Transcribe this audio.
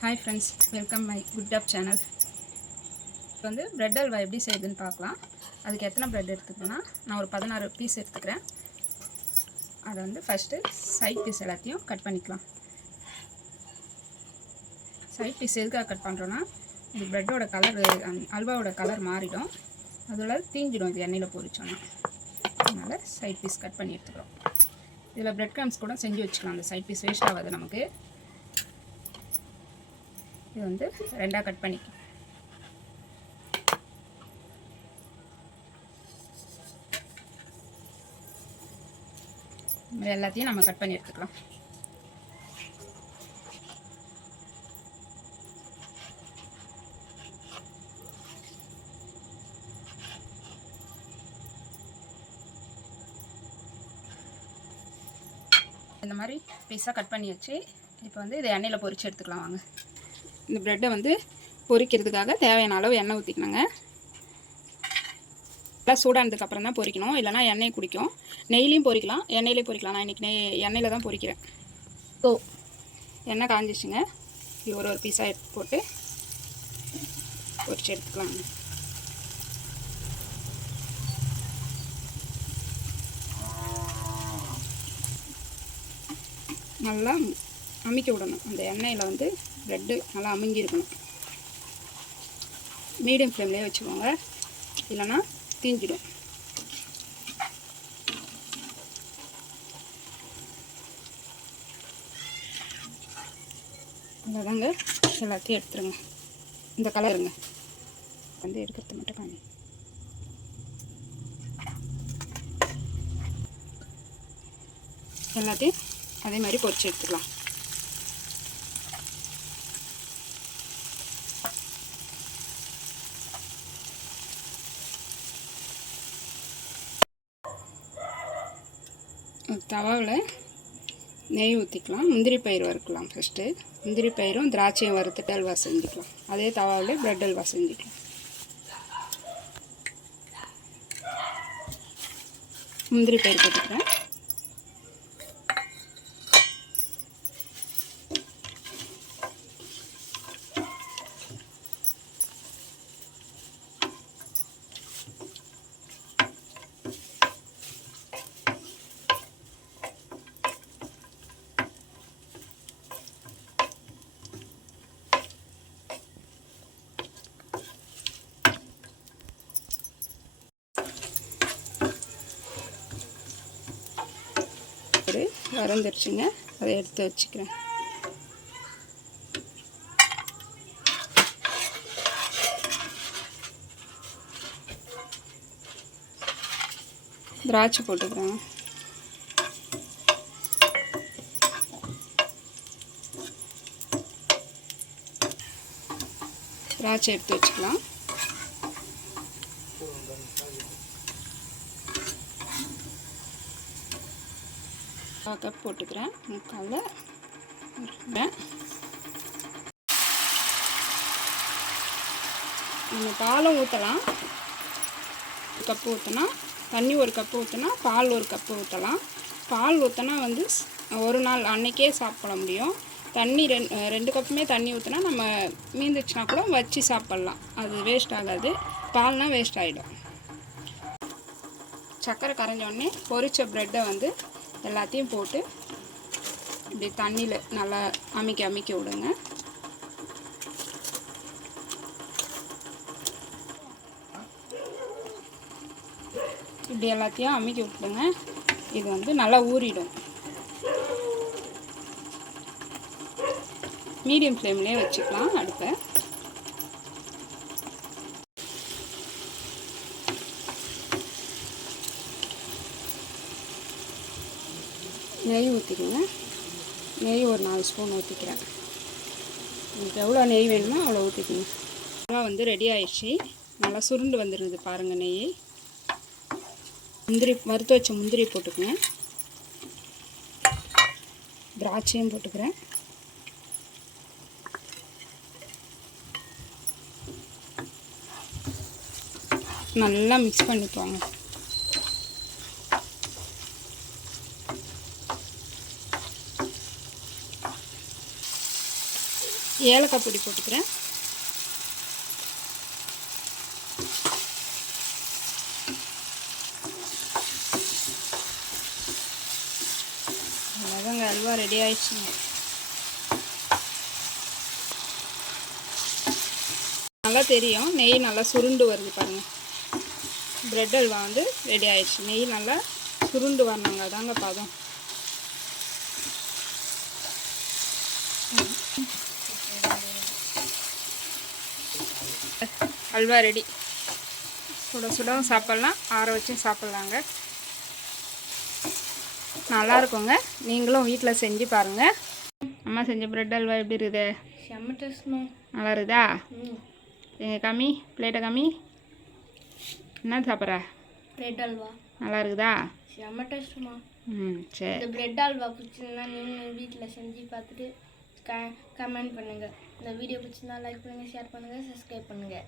Hi friends welcome my good up channel இப்போ வந்து bread halwa எப்படி செய்யுதுன்னு பார்க்கலாம். அதுக்கு எத்தனை ப்ரெட் எடுத்துக்கணும்னா நான் ஒரு பதினாறு பீஸ் எடுத்துக்கிறேன். அதை வந்து ஃபஸ்ட்டு சைட் பீஸ் எல்லாத்தையும் கட் பண்ணிக்கலாம். சைட் பீஸ் எதுக்காக கட் பண்ணுறோன்னா இது ப்ரெட்டோட கலர் அல்வாவோட கலர் மாறிடும். அதில் தீஞ்சிடும் இது எண்ணெயில் பொரிச்சோன்னா அதனால் சைட் பீஸ் கட் பண்ணி எடுத்துக்கிறோம். இதில் ப்ரெட் க்ரம்ஸ் கூட செஞ்சு வச்சுக்கலாம். அந்த சைட் பீஸ் வேஸ்ட் ஆகாது நமக்கு. இது வந்து ரெண்டாக கட் பண்ணிக்கலாம் எல்லாத்தையும் நம்ம கட் பண்ணி எடுத்துக்கலாம். இந்த மாதிரி பீஸாக கட் பண்ணி வச்சு இப்போ வந்து இதை எண்ணெயில் பொரிச்சு எடுத்துக்கலாம் வாங்க. இந்த ப்ரெட்டை வந்து பொரிக்கிறதுக்காக தேவையான அளவு எண்ணெய் ஊற்றிக்கணுங்க நல்லா சூடானதுக்கப்புறம் தான் பொரிக்கணும். இல்லைனா எண்ணெய் குடிக்கும். நெய்லையும் பொரிக்கலாம். எண்ணெயிலையும் பொரிக்கலாம். நான் இன்றைக்கி நெய் எண்ணெயில் தான் பொரிக்கிறேன். ஸோ எண்ணெய் காஞ்சிச்சுங்க. ஒரு ஒரு பீஸாக எடுத்து போட்டு பொரிச்சு எடுத்துக்கலாங்க நல்லா அமுக்கி விடணும். அந்த எண்ணெயில் வந்து ப்ரெட்டு நல்லா அமுங்கி இருக்கணும் மீடியம் ஃப்ளேம்லேயே வச்சுக்கோங்க. இல்லைன்னா தீஞ்சிடும். அவ்வளோதாங்க எல்லாத்தையும் எடுத்துருங்க. இந்த கலருங்க வந்து எடுக்கிறது மட்டும் காமி எல்லாத்தையும் அதே மாதிரி பொறிச்சு எடுத்துக்கலாம். தவாவில் நெய் ஊற்றிக்கலாம் முந்திரி பயிர் வறுக்கலாம் ஃபஸ்ட்டு முந்திரி பயிரும் திராட்சையும் வறுத்துட்டு அல்வா செஞ்சுக்கலாம். அதே தவாவில் ப்ரெட் அல்வா செஞ்சுக்கலாம். முந்திரி பயிர் போட்டுக்கிறேன். ஒரு வறந்துருச்சுங்க. அதை எடுத்து வச்சுக்கிறேன். திராட்சை போட்டுக்கிறேன். திராட்சை எடுத்து வச்சுக்கலாம். முக்கால் கப் போட்டுக்கிறேன். முக்காலில் நம்ம பாலும் ஊற்றலாம் ஒரு கப்பு ஊற்றினா தண்ணி ஒரு கப்பு ஊற்றினா பால் ஒரு கப்பு ஊற்றலாம் பால் ஊற்றினா வந்து ஒரு நாள் அன்னைக்கே சாப்பிட முடியும். தண்ணி ரெண்டு ரெண்டு கப்புமே தண்ணி ஊற்றினா நம்ம மீந்துச்சுனா கூட வச்சு சாப்பிட்லாம். அது வேஸ்ட் ஆகாது. பால்னால் வேஸ்ட் ஆகிடும் சர்க்கரை கரைஞ்ச உடனே ப்ரெட்டை வந்து எல்லாத்தையும் போட்டு இப்படி தண்ணியில் நல்லா அமைக்க அமைக்க விடுங்க. இப்படி எல்லாத்தையும் அமைக்க விட்டுடுங்க. இது வந்து நல்லா ஊறிடும். மீடியம் ஃப்ளேம்லேயே வச்சுக்கலாம் அடுப்பை. நெய் ஊற்றிக்கோங்க நெய் ஒரு நாலு ஸ்பூன் ஊற்றிக்கிறேன் உங்களுக்கு எவ்வளோ நெய் வேணுமோ அவ்வளோ ஊற்றிக்கோங்க நல்லா வந்து ரெடி ஆயிடுச்சு. நல்லா சுருண்டு வந்துடுது பாருங்கள் நெய். முந்திரி வறுத்து வச்ச முந்திரி போட்டுக்கோங்க. திராட்சையும் போட்டுக்கிறேன். நல்லா மிக்ஸ் பண்ணிக்குவாங்க ஏலக்காய் பொடி போட்டுக்கிறேன். அவ்வளோதாங்க அல்வா ரெடி ஆயிடுச்சுங்க. நல்லா தெரியும். நெய் நல்லா சுருண்டு வருது பாருங்கள் பிரெட் அல்வா வந்து ரெடி ஆயிடுச்சு. நெய் நல்லா சுருண்டு வரணுங்க. அதாங்க பதம். அல்வா ரெடி. சுட சுடவும் சாப்பிட்லாம். ஆற வச்சும் சாப்பிட்லாங்க. நல்லா இருக்குங்க நீங்களும் வீட்டில் செஞ்சு பாருங்கள் அம்மா செஞ்ச பிரெட் அல்வா எப்படி இருக்குது? நல்லா இருக்குதா? ம். எங்கள் கம்மி? பிளேட்டை கம்மி? என்ன சாப்பிட்ற? பிரெட் அல்வா. நல்லா இருக்குதா? செம்ம டேஸ்ட்மா. ம் சரி. இந்த பிரெட் அல்வா பிடிச்சிருந்தா நீங்களும் வீட்டில் செஞ்சு பார்த்துட்டு க கமெண்ட் பண்ணுங்கள் இந்த வீடியோ பிடிச்சிருந்தா லைக் பண்ணுங்கள் ஷேர் பண்ணுங்கள் சப்ஸ்கிரைப் பண்ணுங்கள்